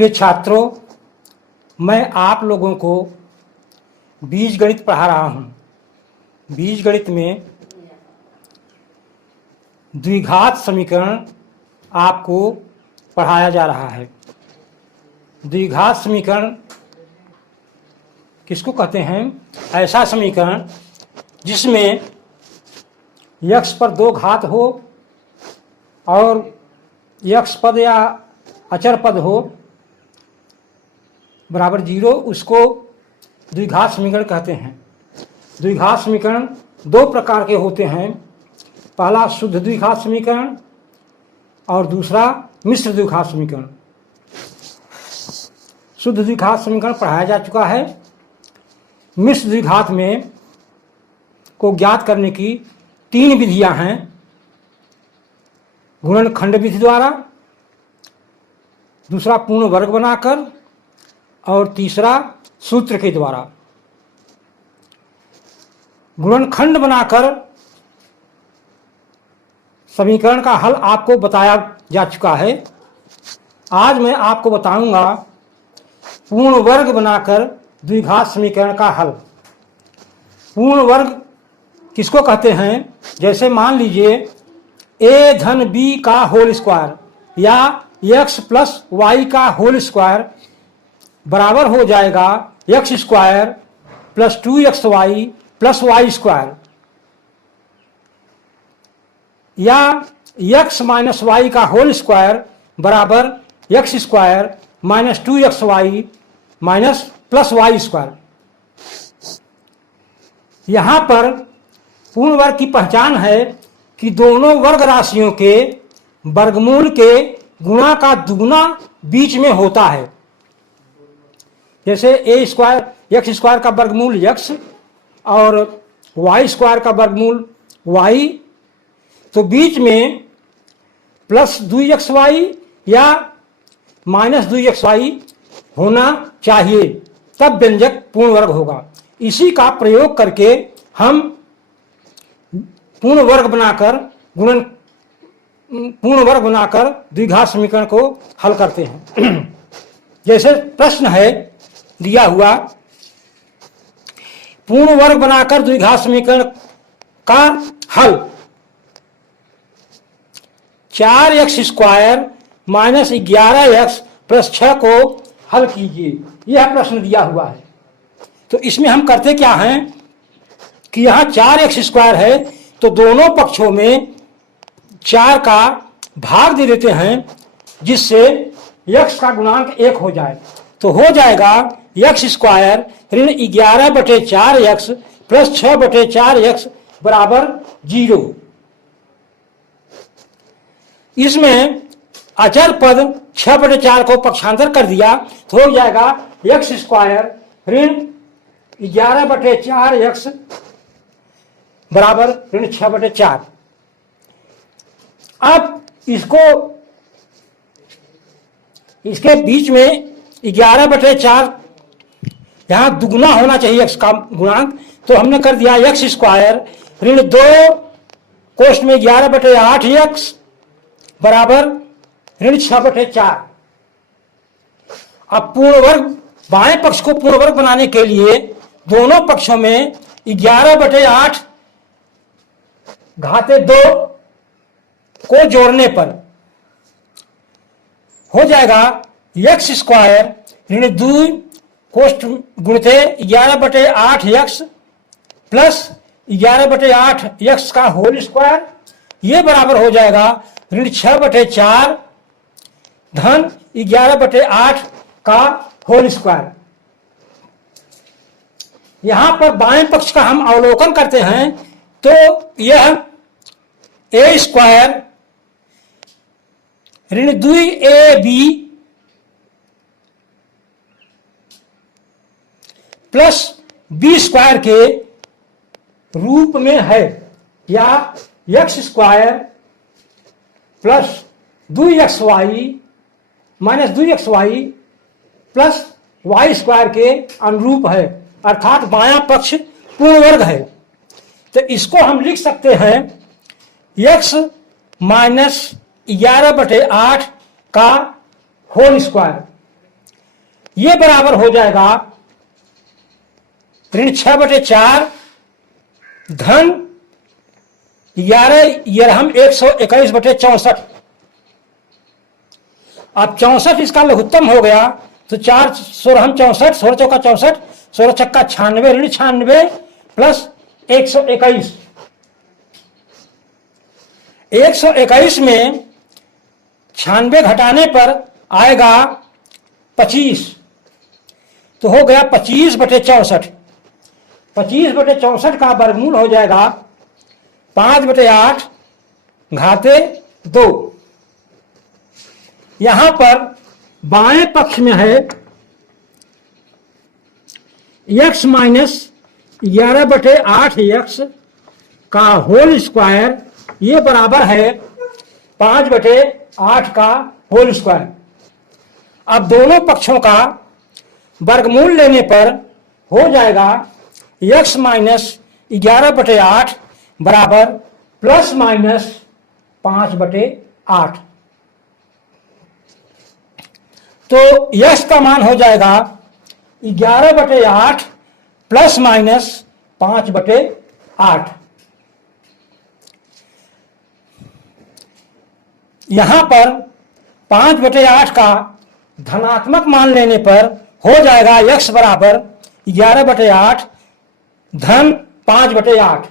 प्रिय छात्रों, मैं आप लोगों को बीजगणित पढ़ा रहा हूँ। बीजगणित में द्विघात समीकरण आपको पढ़ाया जा रहा है। द्विघात समीकरण किसको कहते हैं? ऐसा समीकरण जिसमें x पर दो घात हो और x पद या अचर पद हो बराबर 0, उसको द्विघात समीकरण कहते हैं। द्विघात समीकरण दो प्रकार के होते हैं। पहला शुद्ध द्विघात समीकरण और दूसरा मिश्र द्विघात समीकरण। शुद्ध द्विघात समीकरण पढ़ाया जा चुका है। मिश्र द्विघात में को ज्ञात करने की 3 विधियां हैं। गुणनखंड विधि द्वारा, दूसरा पूर्ण वर्ग बनाकर और तीसरा सूत्र के द्वारा। गुणनखंड बनाकर समीकरण का हल आपको बताया जा चुका है। आज मैं आपको बताऊंगा पूर्ण वर्ग बनाकर द्विघात समीकरण का हल। पूर्ण वर्ग किसको कहते हैं? जैसे मान लीजिए a धन b का होल स्क्वायर या x प्लस वाई का होल स्क्वायर बराबर हो जाएगा x square plus 2xy plus Y square, या x माइनस वाई का होल स्क्वायर बराबर x square minus 2xy minus plus Y square. यहां पर पूर्ण वर्ग की पहचान है कि दोनों वर्ग राशियों के वर्गमूल के गुणा का दुगुना बीच में होता है। जैसे a स्क्वायर x स्क्वायर का वर्गमूल x और y स्क्वायर का वर्गमूल y, तो बीच में प्लस 2xy या माइनस 2xy होना चाहिए, तब व्यंजक पूर्ण वर्ग होगा। इसी का प्रयोग करके हम पूर्ण वर्ग बनाकर द्विघात समीकरण को हल करते हैं। जैसे प्रश्न है दिया हुआ, पूर्ण वर्ग बनाकर द्विघात समीकरण का हल 4x square minus 11x plus 6 को हल कीजिए। यह प्रश्न दिया हुआ है। तो इसमें हम करते क्या हैं कि यहाँ 4x स्क्वायर है तो दोनों पक्षों में 4 का भाग दे देते हैं, जिससे x का गुणांक 1 हो जाए। तो हो जाएगा x स्क्वायर ऋण 11/4x प्लस 6/4x बराबर 0। इसमें अचर पद 6/4 को पक्षांतर कर दिया तो हो जाएगा x स्क्वायर ऋण 11/4x बराबर ऋण 6/4। अब इसके बीच में 11/4 यहाँ दुगुना होना चाहिए x का गुणांक, तो हमने कर दिया x स्क्वायर ऋण 2 कोष्ठ में 11/8x बराबर ऋण 6/4। अब पूर्ण वर्ग, बाएं पक्ष को पूर्ण वर्ग बनाने के लिए दोनों पक्षों में 11/8 घाते 2 को जोड़ने पर हो जाएगा x स्क्वायर ऋण 2 कोष्ठ गुणित 11/8x प्लस 11/8x का होल स्क्वायर, ये बराबर हो जाएगा ऋण 6/4 धन 11/8 का होल स्क्वायर। यहां पर बाएं पक्ष का हम अवलोकन करते हैं तो यह a स्क्वायर ऋण 2ab प्लस b स्क्वायर के रूप में है, या x square plus 2xy minus 2xy plus y square के अनुरूप है, अर्थात बायां पक्ष पूर्ण वर्ग है। तो इसको हम लिख सकते हैं x माइनस 11/8 का होल स्क्वायर ये बराबर हो जाएगा ऋण 6/4 धन 11 यरहम 121/64। अब 64 इसका लघुत्तम हो गया तो 4 16 64, 16 चौका 64, 16 छक्का 96, ऋण 96 प्लस 121। 121 में 96 घटाने पर आएगा 25, तो हो गया 25/64। 25/64 का वर्गमूल हो जाएगा 5/8 घाते 2। यहां पर बाएं पक्ष में है x माइनस 11/8x का होल स्क्वायर, ये बराबर है 5/8 का होल स्क्वायर। अब दोनों पक्षों का वर्गमूल लेने पर हो जाएगा x माइनस 11/8 बराबर प्लस माइनस 5/8। तो यश का मान हो जाएगा 11/8 प्लस माइनस 5/8। यहां पर 5/8 का धनात्मक मान लेने पर हो जाएगा x बराबर 11/8 धन 5/8।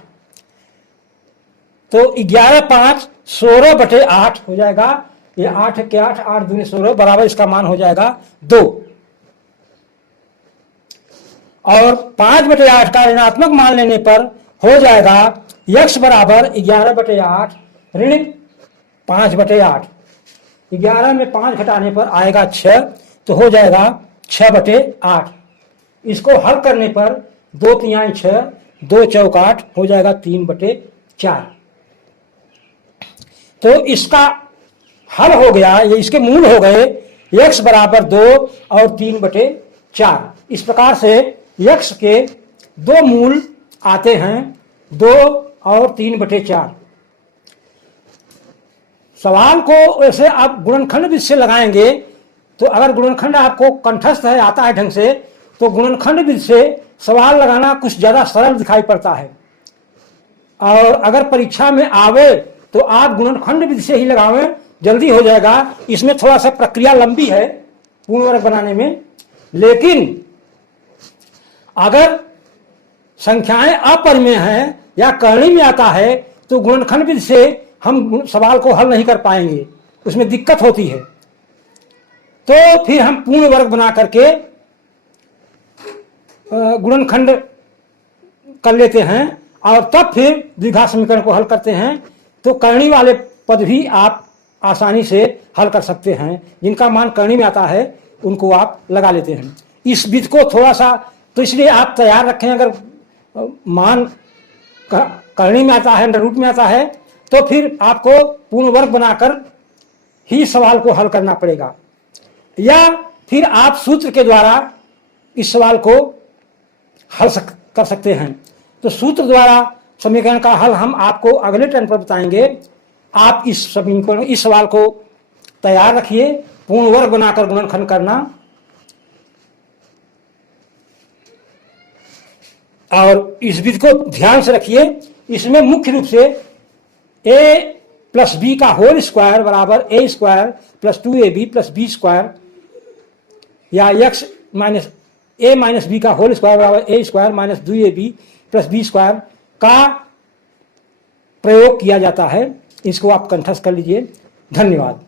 तो 11 5 16/8 हो जाएगा। ये 8 के 8, 8 दूनी 16 बराबर इसका मान हो जाएगा 2। और 5/8 का ऋणात्मक मान लेने पर हो जाएगा x बराबर 11/8 ऋण 5/8। 11 में 5 घटाने पर आएगा 6, तो हो जाएगा 6/8। इसको हल करने पर 2 तिहाई 6, 2 चौक 8 हो जाएगा 3/4। तो इसका हल हो गया, ये इसके मूल हो गए x बराबर 2 और 3/4। इस प्रकार से x के दो मूल आते हैं 2 और 3/4। सवाल को वैसे आप गुणनखंड विधि से लगाएंगे, तो अगर गुणनखंड आपको कंठस्थ है, आता है ढंग से, तो गुणनखंड विधि से सवाल लगाना कुछ ज़्यादा सरल दिखाई पड़ता है। और अगर परीक्षा में आवे तो आप गुणनखंड विधि से ही लगावें, जल्दी हो जाएगा। इसमें थोड़ा सा प्रक्रिया लंबी है पूर्ण वर्ग बनाने में, लेकिन अगर संख्याएं अपरिमेय हैं या करणी में आता है तो गुणनखंड विधि से हम सवाल को हल नहीं कर पाएंगे, उसमें दिक्कत होती है। तो फिर हम पूर्ण वर्ग बना करके गुणनखंड कर लेते हैं और तब फिर द्विघात समीकरण को हल करते हैं। तो करणी वाले पद भी आप आसानी से हल कर सकते हैं, जिनका मान करणी में आता है उनको आप लगा लेते हैं। इस विधि को थोड़ा सा तो इसलिए आप तैयार रखें, अगर मान करणी में आता है, अंडर रूट में आता है, तो फिर आपको पूर्ण वर्ग बनाकर ही सवाल को हल करना पड़ेगा, या फिर आप सूत्र के द्वारा इस सवाल को हल कर सकते हैं। तो सूत्र द्वारा समीकरण का हल हम आपको अगले टर्न पर बताएंगे। आप इस समीकरण, इस सवाल को तैयार रखिए, पूर्ण वर्ग बनाकर गुणनखंड करना। और इस विधि को ध्यान से रखिए, इसमें मुख्य रूप से a प्लस बी का होल स्क्वायर बराबर a square plus 2ab plus b square, या x minus a minus B का होल स्क्वायर बराबर a square minus 2ab plus b square का प्रयोग किया जाता है। इसको आप कंठस्थ कर लीजिए। धन्यवाद।